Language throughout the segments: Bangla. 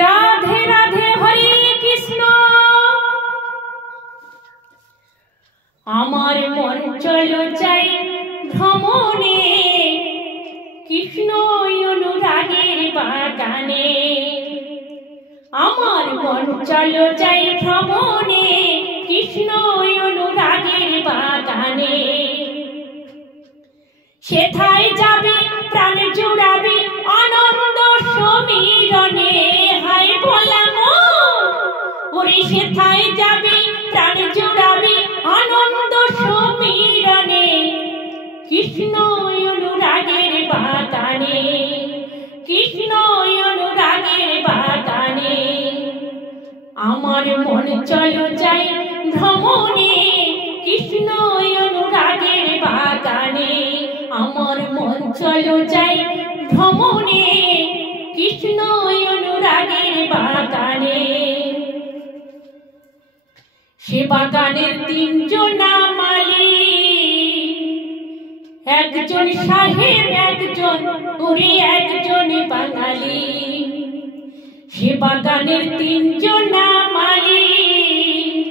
রাধে রাধে হরে কৃষ্ণ। আমার মন চলো চাই ভ্রমণে, কৃষ্ণ অনুরাগের বাগানে। আমার মন চলো চাই ভ্রমণে, কৃষ্ণ অনুরাগের বাগানে। সেথায় যাবি প্রাণ জুড়াবি আনন্দ সমীরণে। হাই বললাম ওরে সেথায় যাবি প্রাণ জুড়াবি আনন্দ সমীরণে, কৃষ্ণ অনুরাগের বাগানে, কৃষ্ণ অনুরাগের বাগানে। আমার মন চলো যাই ভ্রমণে, কৃষ্ণ অনুরাগের বাগানে। আমার মন চলো যাই ভ্রমণে, কৃষ্ণ অনুরাগের বাগানে। সে বাগানের তিনজনা মালিক, একজন সাহেব, একজন ওরে একজন বাঙালি। সে বাগানের তিনজনা মালিক,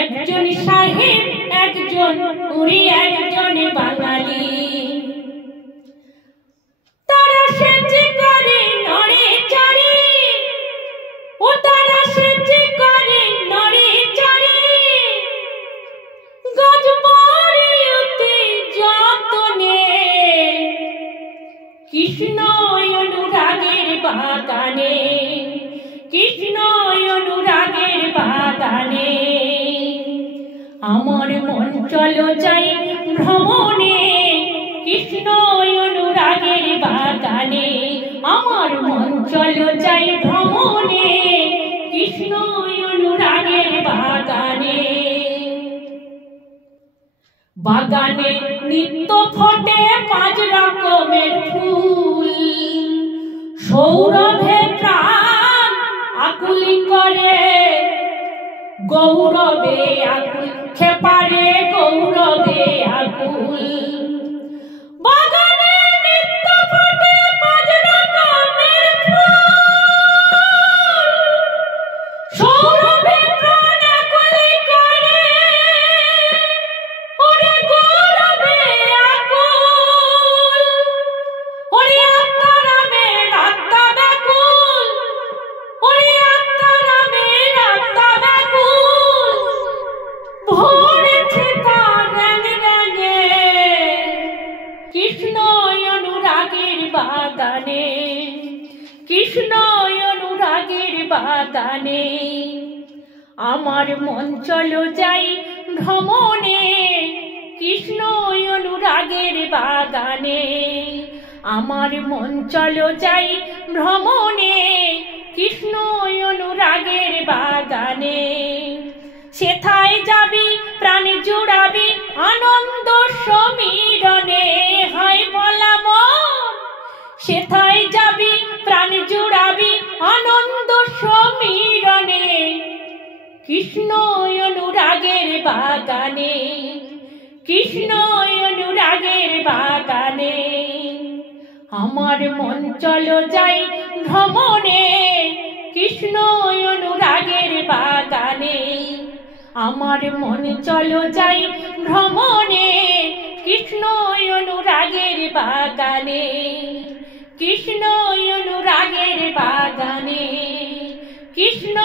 একজন সাহেব, একজন ওরে একজন বাঙালি। তারা সেচ করে নড়ে চড়ে, ও তারা সেচ করে নড়ে চড়ে, গাছ বাড়িতে যতনে, কৃষ্ণ অনুরাগের বাগানে, কৃষ্ণ অনুরাগের বাগানে। আমার মন চলো যাই ভ্রমণে, কৃষ্ণ অনুরাগের বাগানে। আমার মন চলো যাই ভ্রমণে, কৃষ্ণ অনুরাগের বাগানে। বাগানে নিত্য ফোটে 5 রকমের ফুল, সৌরভে প্রাণ আকুলি করে, গৌরবে আকুল খেপারে গৌরবে আকুল। বাগানে নিত্য ফোটে 5 রকমের ফুল, সৌরভে প্রাণ আকুলি করে, ওরে গৌরবে আকুল। ওরে আত্মারামের আত্মা ব্যাকুল, ওরে আত্মারামের আত্মা ব্যাকুল। ভরেছে তার রঙে রঙে, কৃষ্ণ অনুরাগের বাগানে, কৃষ্ণ অনুরাগের বাগানে। আমার মন চলো যাই ভ্রমণে, কৃষ্ণ অনুরাগের বাগানে। আমার মন চলো যাই ভ্রমণে, কৃষ্ণ অনুরাগের বাগানে। সেথায় যাবি প্রাণ জুড়াবি আনন্দ সমীরণে। হাই বললাম সেথায় যাবি প্রাণ জুড়াবি আনন্দ সমীরণে, কৃষ্ণ অনুরাগের বাগানে, কৃষ্ণ অনুরাগের বাগানে। আমার মন চলো যাই ভ্রমণে, কৃষ্ণ অনুরাগের বাগানে। আমার মন চলো যাই ভ্রমণে, কৃষ্ণ অনুরাগের বাগানে, কৃষ্ণ অনুরাগের বাগানে, কৃষ্ণ